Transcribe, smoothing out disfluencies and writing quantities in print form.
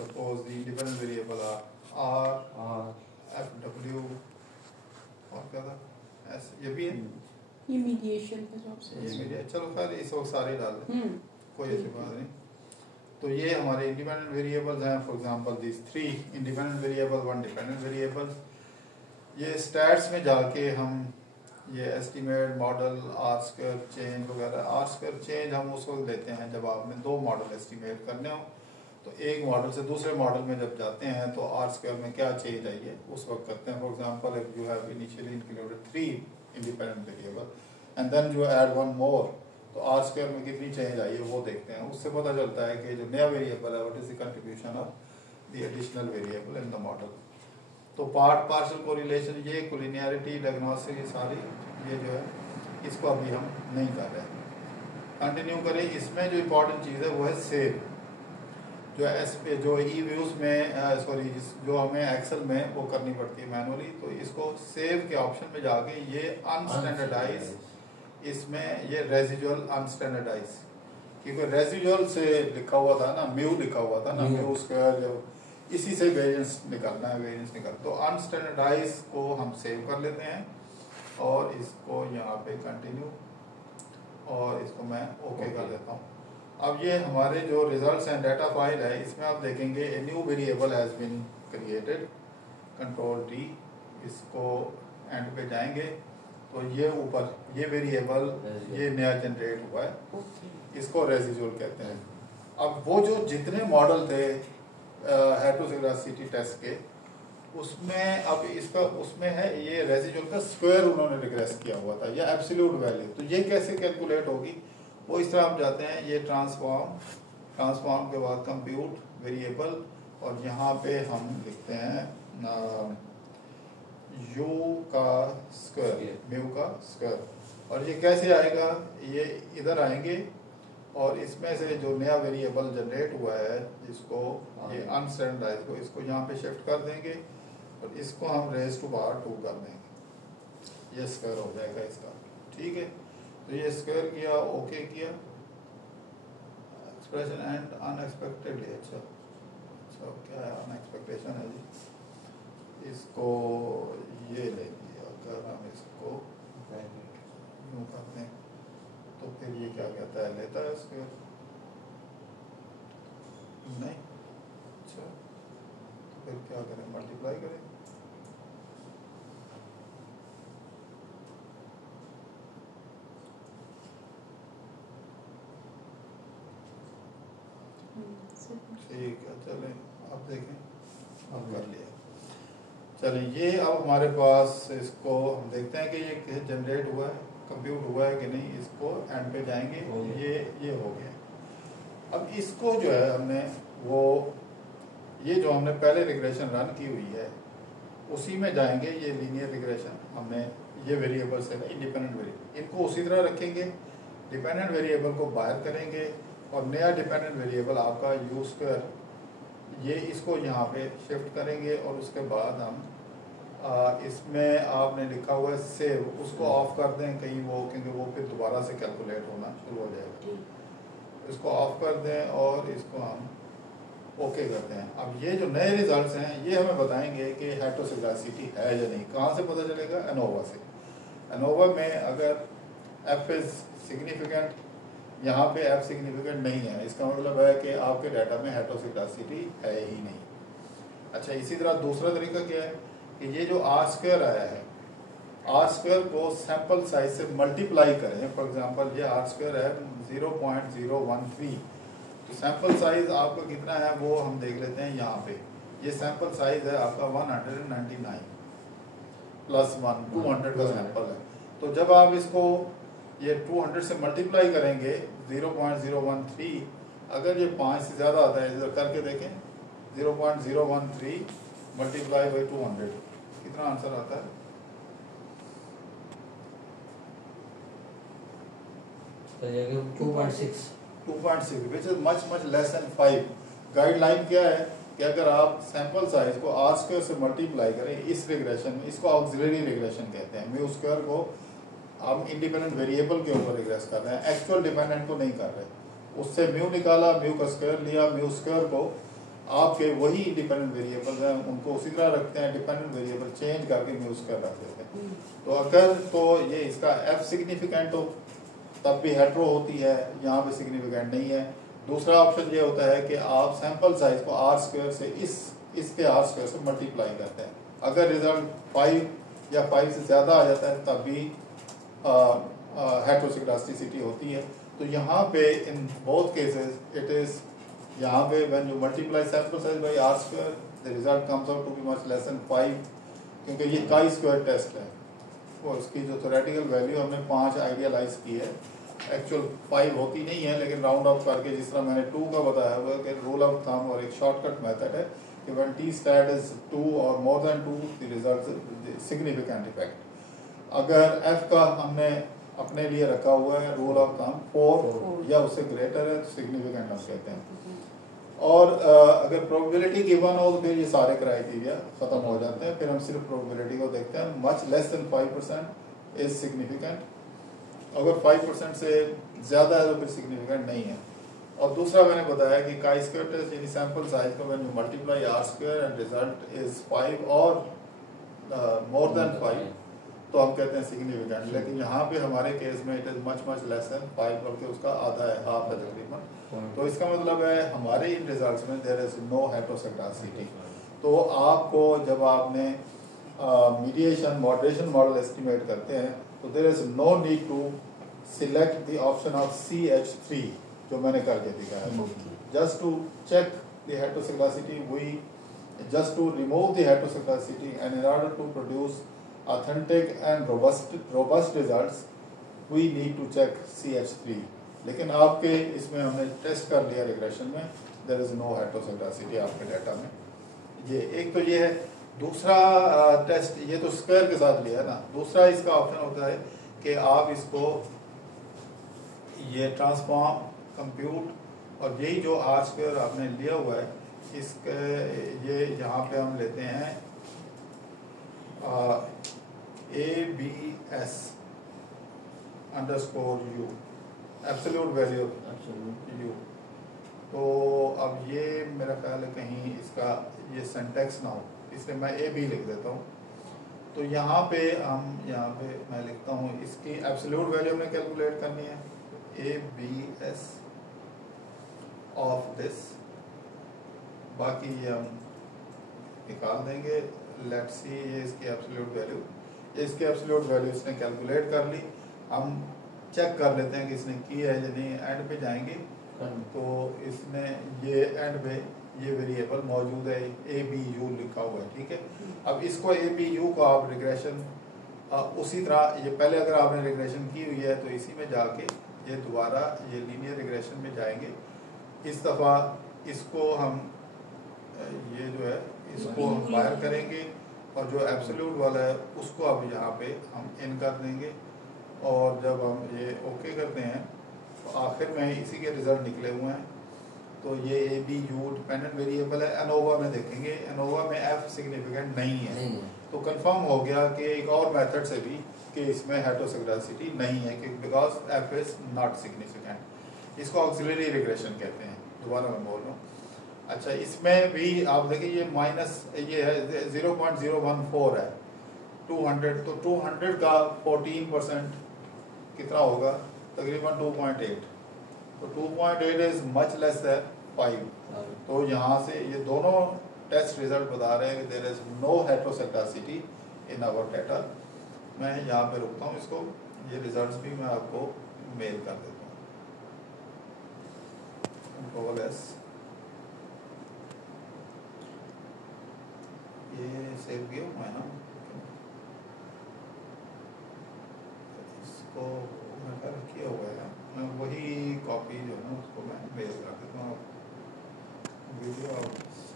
suppose the independent variable are R, F, W और क्या था S, ये भी है, ये मीडिएशन का जॉब से ये मीडिया, चलो खैर इस वक्त सारे डाल दें, कोई ऐसी बात नहीं। तो ये हमारे इंडिपेंडेंट वेरिएबल्स हैं, for example this 3 independent variable, 1 dependent variable. ये स्टैट्स में जाके हम ये estimate model R square change वगैरह, आर स्क्वायर चेंज हम उस वक्त देते हैं जब आपने 2 मॉडल एस्टिमेट करने हो, तो एक मॉडल से दूसरे मॉडल में जब जाते हैं तो आर स्क्वायर में क्या चेंज आई है उस वक्त करते हैं। For example if you have initially included 3 independent variable and then you add 1 more, तो आर स्क्वायर में कितनी चेंज आई है वो देखते हैं। उससे पता चलता है कि जो नया वेरिएबल है what is the contribution of the additional variable in the model. तो पार्ट पार्शियल कोरिलेशन, ये कोलिनियरिटी डायग्नोस्टिक, ये सारी ये जो है इसको अभी हम नहीं कर रहे हैं। कंटिन्यू करें। इसमें जो इम्पोर्टेंट चीज़ है वो है सेव, जो एस पे जो ई व्यूज में सॉरी जो हमें एक्सेल में वो करनी पड़ती है मैनुअली, तो इसको सेव के ऑप्शन में जाके ये अनस्टैंडर्डाइज, इसमें ये रेजिजुअल अनस्टैंडर्डाइज, क्योंकि रेजिजुअल से लिखा हुआ था ना, म्यू लिखा हुआ था ना, म्यू स्क्वायर, जो इसी से वेरिएंस निकालना है, वेरिएंस निकाल, तो अनस्टैंडर्डाइज को हम सेव कर लेते हैं और इसको यहाँ पे कंटिन्यू, और इसको मैं ओके कर देता हूँ। अब ये हमारे जो रिजल्ट्स एंड डाटा फाइल है, इसमें आप देखेंगे a new variable has been created, control D, इसको एंड पे जाएंगे तो ये ऊपर ये वेरिएबल ये नया जनरेट हुआ है, इसको रेसिजुअल कहते हैं। अब वो जो जितने मॉडल थे हेटेरोजिगोसिटी टेस्ट के, उसमें अब इसका उसमें है ये रेसिजुअल का स्क्वायर उन्होंने रिग्रेस किया हुआ था, या एब्सोल्यूट वैल्यू, तो ये कैसे कैलकुलेट होगी वो इस तरह हम जाते हैं, ये ट्रांसफॉर्म के बाद कंप्यूट वेरिएबल, और यहाँ पे हम लिखते हैं यू का स्क्वायर, म्यू का स्क्वायर, और ये कैसे आएगा, ये इधर आएंगे और इसमें से जो नया वेरिएबल जनरेट हुआ है जिसको ये अनस्टैंडर्डाइज को, इसको यहाँ पे शिफ्ट कर देंगे और इसको हम रेज टू पावर 2 कर देंगे, ये स्क्वायर हो जाएगा इसका, ठीक है। तो ये स्क्वायर किया, ओके किया, एक्सप्रेशन एंड अनएक्सपेक्टेडली, अच्छा क्या है अनएक्सपेक्टेशन है जी, इसको ये ले लिया, अगर हम इसको यूँ करते हैं तो फिर ये क्या कहता है, लेता है स्क्वायर, नहीं, अच्छा तो फिर क्या करें, मल्टीप्लाई करें, ठीक है। चलें अब देखें, अब कर लिया, चलिए ये अब हमारे पास, इसको हम देखते हैं कि ये जनरेट हुआ है, कंप्यूट हुआ है कि नहीं, इसको एंड पे जाएंगे, ये हो गया। अब इसको जो है हमने वो ये जो हमने पहले रिग्रेशन रन की हुई है उसी में जाएंगे, ये लीनियर रिग्रेशन हमने ये वेरिएबल्स है ना इंडिपेंडेंट वेरिएबल, इनको उसी तरह रखेंगे, डिपेंडेंट वेरिएबल को बाहर करेंगे और नया डिपेंडेंट वेरिएबल आपका यू स्क्वायर, ये इसको यहाँ पे शिफ्ट करेंगे और उसके बाद हम इसमें आपने लिखा हुआ है सेव, उसको ऑफ कर दें कहीं वो, क्योंकि वो फिर दोबारा से कैलकुलेट होना शुरू हो जाएगा, इसको ऑफ कर दें और इसको हम ओके करते हैं। अब ये जो नए रिजल्ट्स हैं ये हमें बताएंगे कि हेटेरोजिगोसिटी है या नहीं। कहाँ से पता चलेगा? एनोवा से। एनोवा में अगर एफ इज सिग्निफिकेंट, यहाँ पे एफ सिग्निफिकेंट नहीं है, इसका मतलब है कि आपके डाटा में हेटेरोजिगोसिटी है ही नहीं। अच्छा, इसी तरह दूसरा तरीका क्या है कि ये जो आर स्क्वायर आया है, आर स्क्वायर को सैंपल साइज से मल्टीप्लाई करें। फॉर एग्जांपल ये आर स्क्वायर है 0.013, तो सैंपल साइज आपका कितना है वो हम देख लेते हैं। यहाँ पे ये सैंपल साइज है आपका 199 प्लस 1, 200 का सैंपल है। तो जब आप इसको ये 200 से मल्टीप्लाई करेंगे 0.013, अगर ये 5 से ज्यादा आता है, इधर करके देखें 0.013 मल्टीप्लाई बाई 200, कितना आंसर आता है? तो 2.6, which is much less than 5। Guideline क्या है कि अगर आप सैंपल साइज को आर स्क्वायर से मल्टीप्लाई करें इस रिग्रेशन में, इसको ऑक्सिलरी रिग्रेशन कहते हैं। म्यू स्क्वायर को हम इंडिपेंडेंट वेरिएबल के ऊपर रिग्रेस कर रहे हैं, एक्चुअल डिपेंडेंट को नहीं कर रहे। उससे म्यू निकाला, म्यू का स्क्वायर लिया, म्यू स्क्वायर को आपके वही इंडिपेंडेंट वेरिएबल हैं उनको उसी तरह रखते हैं, डिपेंडेंट वेरिएबल चेंज करके यूज कर रख देते हैं। तो अगर तो ये इसका एफ सिग्निफिकेंट हो तब भी हेट्रो होती है, यहाँ पे सिग्निफिकेंट नहीं है। दूसरा ऑप्शन ये होता है कि आप सैंपल साइज को आर स्क्वायर से इसके आर स्क्वायर से मल्टीप्लाई करते हैं। अगर रिजल्ट 5 या 5 से ज्यादा आ जाता है तब भी हेट्रोसिग्लास्टिसिटी होती है। तो यहाँ पे in both cases it is, यहाँ पे when you multiply sample size by R square the result comes out to be much less than 5, क्योंकि ये काई स्क्वायर टेस्ट है और उसकी जो थ्योरेटिकल वैल्यू हमने 5 आइडियलाइज की है, एक्चुअल 5 होती नहीं है, लेकिन राउंड ऑफ करके जिस तरह मैंने 2 का बताया हुआ कि रूल ऑफ थंब और एक शॉर्टकट मेथड है कि व्हेन टी स्टैट इज 2 और more than 2 the result significant effect. अगर एफ का हमने अपने लिए रखा हुआ है रूल ऑफ थंब 4 या उससे ग्रेटर है तो सिग्निफिकेंट हम कहते हैं। और अगर प्रोबेबिलिटी गिवन हो तो फिर ये सारे क्राइटेरिया खत्म हो जाते हैं, फिर हम सिर्फ प्रोबेबिलिटी को देखते हैं। Much less than 5% is significant, अगर 5% से ज्यादा है तो फिर सिग्निफिकेंट नहीं है। और दूसरा मैंने बताया कि काई स्क्वायर टेस्ट यानी सैंपल साइज को when you multiply R square and result is 5 और मोर देन 5 तो हम कहते हैं सिग्निफिकेंट। लेकिन यहाँ पे हमारे केस में it is much much less than 5, बल्कि उसका आधा है, हाफ है तकरीबन। तो इसका मतलब है हमारे इन रिजल्ट्स में देयर इज नो हेट्रोसाइक्लासिटी। तो आपको जब आपने मीडिएशन मॉडरेशन मॉडल एस्टिमेट करते हैं तो there is no need to select the option of CH3 जो मैंने करके दिखाया है। Just to check the heteroscedasticity we just to remove the heteroscedasticity and in order to produce authentic and robust results we need to check CH3। लेकिन आपके इसमें हमने test कर लिया रिग्रेशन में, there is no heteroscedasticity आपके data में। ये एक तो ये है। दूसरा टेस्ट ये तो स्क्वायर के साथ लिया है ना, दूसरा इसका ऑप्शन होता है कि आप इसको ये ट्रांसफॉर्म कंप्यूट और यही जो आर स्क्वायर आपने लिया हुआ है इसके ये यहाँ पे हम लेते हैं ABS underscore U absolute value U। तो अब ये मेरा ख्याल है कहीं इसका ये सिंटैक्स ना हो, इसलिए मैं AB लिख देता हूँ। तो यहाँ पे मैं लिखता हूँ इसकी एब्सोल्यूट वैल्यू हमने कैलकुलेट करनी है ABS ऑफ दिस, बाकी ये हम निकाल देंगे। लेट्स सी ये इसकी एब्सोल्यूट वैल्यू, ये इसकी एब्सोल्यूट वैल्यू इसने कैलकुलेट कर ली। हम चेक कर लेते हैं कि इसने की है या नहीं। एंड पे जाएंगे तो इसने ये एंड पे ये वेरिएबल मौजूद है ABU लिखा हुआ है, ठीक है। अब इसको ABU को आप रिग्रेशन उसी तरह ये पहले अगर आपने रिग्रेशन की हुई है तो इसी में जाके ये दोबारा ये लीनियर रिग्रेशन में जाएंगे। इस दफा इसको हम ये जो है इसको हम बाहर करेंगे और जो एब्सोल्यूट वाला है उसको अब यहाँ पे हम इन कर देंगे। और जब हम ये ओके करते हैं तो आखिर में इसी के रिजल्ट निकले हुए हैं। तो ये ABU डिपेंडेंट वेरिएबल है। एनोवा में देखेंगे, एनोवा में F सिग्निफिकेंट नहीं है, तो कंफर्म हो गया कि एक और मेथड से भी कि इसमें हेट्रोसाइक्लासिटी नहीं है because F is not significant. इसको ऑक्सिलरी रिग्रेशन कहते हैं, दोबारा मैं बोल रहा हूँ। अच्छा, इसमें भी आप देखिए ये माइनस ये है 0.014 है 200, तो 200 का 14% कितना होगा, तकरीबन 2.8। तो 2.8 इज मच लेस देन 5। तो यहाँ से ये दोनों टेस्ट रिजल्ट बता रहे हैं कि there is no heteroscedasticity in our data. मैं यहाँ पे रुकता हूँ इसको, ये रिजल्ट्स भी मैं आपको मेल कर देता हूँ। कंट्रोल एस, ये सेव किया हुआ है ना, इसको मैं किया हुआ है, मैं वही कॉपी जो है ना उसको मैं मेल कर देता हूँ। वीडियो